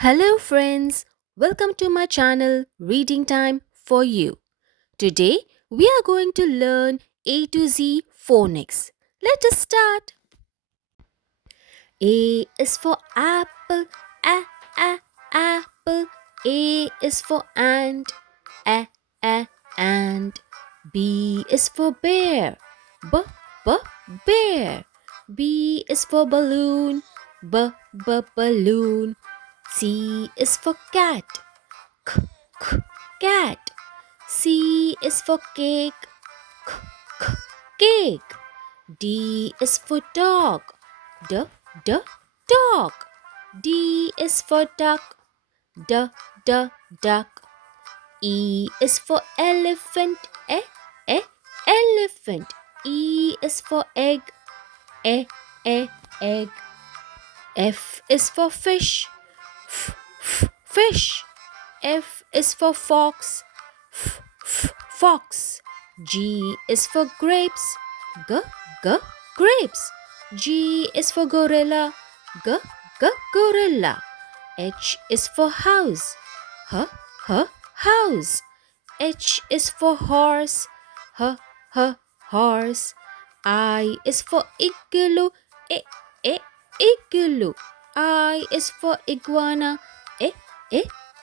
Hello, friends. Welcome to my channel Reading Time for You. Today, we are going to learn A to Z phonics. Let us start. A is for apple, a, apple. A is for ant, a, ant. B is for bear, b, b, bear. B is for balloon, b, balloon. C is for cat, k, cat. C is for cake, k, cake. D is for dog, d, d, dog. D is for duck, d, d, duck. E is for elephant, e, e, elephant. E is for egg, e, egg. F is for fish, fish. F is for fox, fox. G is for grapes, g, grapes. G is for gorilla, g, gorilla. H is for house, h, house. H is for horse, h, horse. I is for igloo, I, igloo. I is for iguana, I,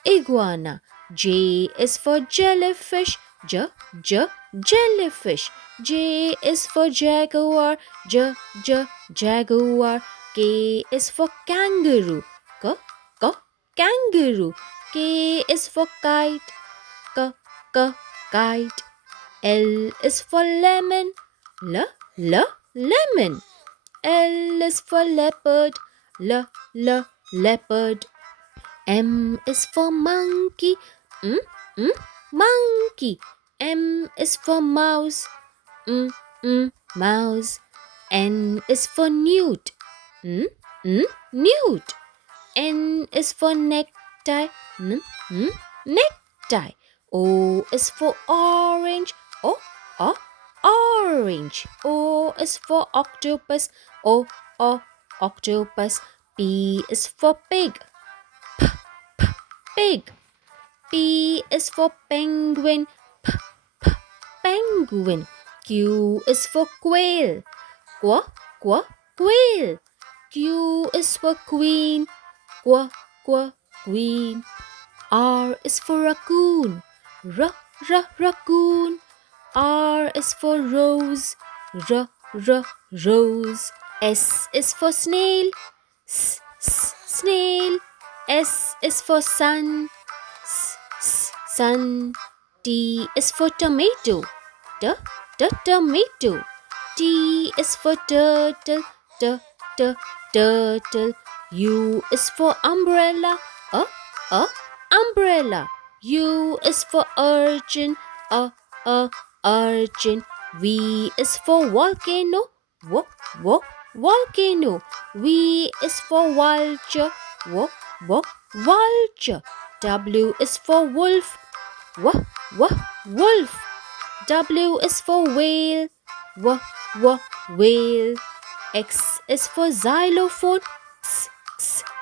iguana. J is for jellyfish, j, jellyfish. J is for jaguar, j, jaguar. K is for kangaroo, k, kangaroo. K is for kite, k, kite. L is for lemon, l, lemon. L is for leopard, l, leopard. M is for monkey, m, monkey. M is for mouse, m, mouse. N is for newt, n, newt. N is for necktie, n, necktie. O is for orange, o, orange. O is for octopus, o, octopus. P is for pig, pig. P is for penguin, penguin. Q is for quail, qu, quail. Q is for queen, qu, queen. R is for raccoon, r, raccoon. R is for rose, r, rose. S is for snail, s, snail. S is for sun, sun. T is for tomato, t, tomato. T is for turtle, t, turtle. U is for umbrella, umbrella. U is for urchin, urchin. V is for volcano, volcano. V is for vulture, vulture. W is for wolf, wolf. W is for whale, whale. X is for xylophone,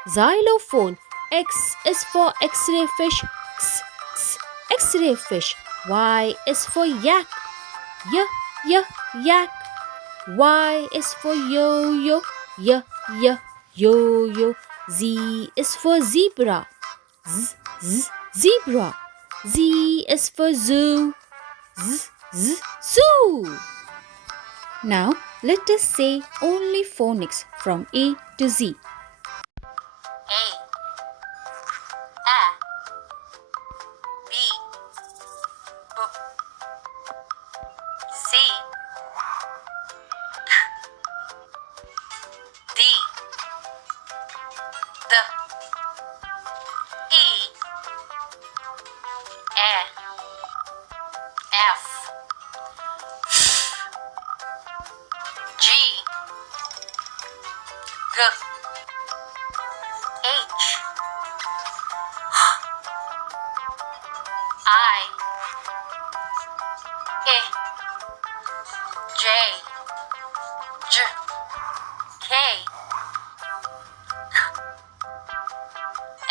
xylophone. X is for X-ray fish, X-ray fish. Y is for yak, yak. Y is for yo-yo, yo-yo. Z is for zebra, zebra. Z is for zoo, zoo. Now let us say only phonics from A to Z. B, B, C, D, D, E, F, G, G, H, I, J, K,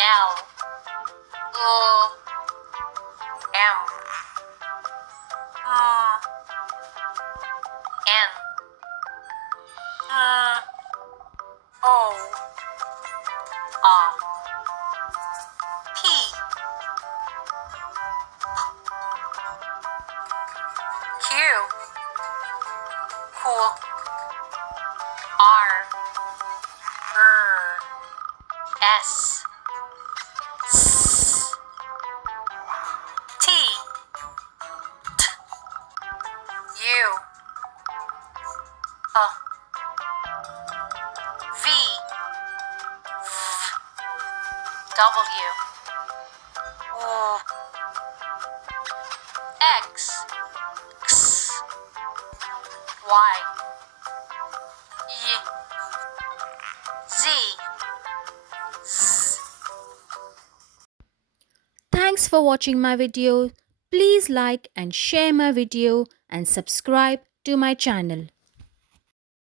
L U M N O R P Q R S S T U V W X X Y Z Z. Thanks for watching my video. Please like and share my video and subscribe to my channel.